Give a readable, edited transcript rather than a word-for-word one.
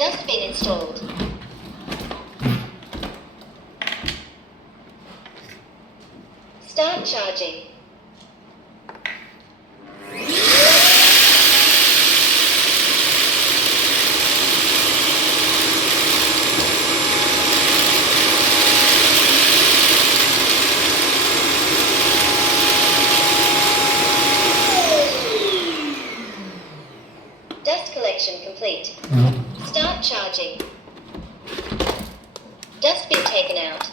Dustbin installed. Start charging. Dust collection complete. Start charging. Dustbin taken out.